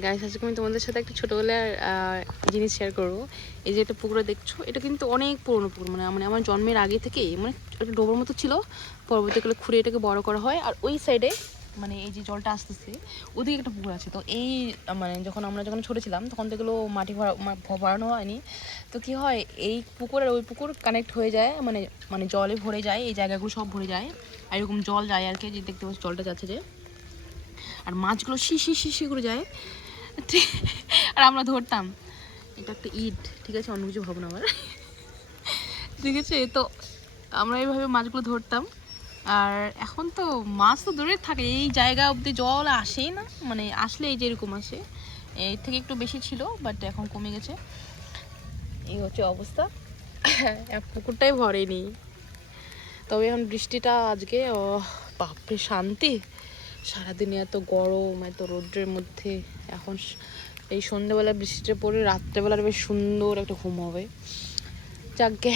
Guys আজকে আমি তোমাদের সাথে একটা ছোটোবেলার জিনিস শেয়ার করবো। এই যে একটা পুকুরে দেখছো, এটা কিন্তু অনেক পুরনো পুকুর, মানে আমার জন্মের আগে থেকেই, মানে একটা ডোবার মতো ছিল, পরবর্তীকালে খুঁড়ে এটাকে বড় করা হয়। আর ওই সাইডে মানে এই যে জলটা আসতেছে ওদিকে একটা পুকুর আছে। তো এই মানে আমরা যখন ছোটো ছিলাম তখন তো এগুলো মাটি ভরানো হয়নি। তো কী হয়, এই পুকুর আর ওই পুকুর কানেক্ট হয়ে যায়, মানে জলে ভরে যায়, এই জায়গাগুলো সব ভরে যায়। আর এরকম জল যায় আর কি, যে দেখতে পাচ্ছি জলটা যাচ্ছে যে, আর মাছগুলো শিশি করে যায়। আর আমরা ধরতাম। এটা একটা ইট, ঠিক আছে, অন্য কিছু ভাবো না আমার, ঠিক আছে। তো আমরা এইভাবে মাছগুলো ধরতাম। আর এখন তো মাছ তো দূরে থাকে, এই জায়গা অবধি জল আসেই না, মানে আসলে এই যে এরকম আসে, এর থেকে একটু বেশি ছিল, বাট এখন কমে গেছে। এই হচ্ছে অবস্থা, পুকুরটাই ভরেনি। তবে এখন বৃষ্টিটা আজকে বাপরে শান্তি। সারাদিনে এত গরম, এত রৌদ্রের মধ্যে এখন এই সন্ধ্যেবেলা বৃষ্টিটা পড়ে রাত্রেবেলার বেশ সুন্দর একটা ঘুম হবে। যাকগে।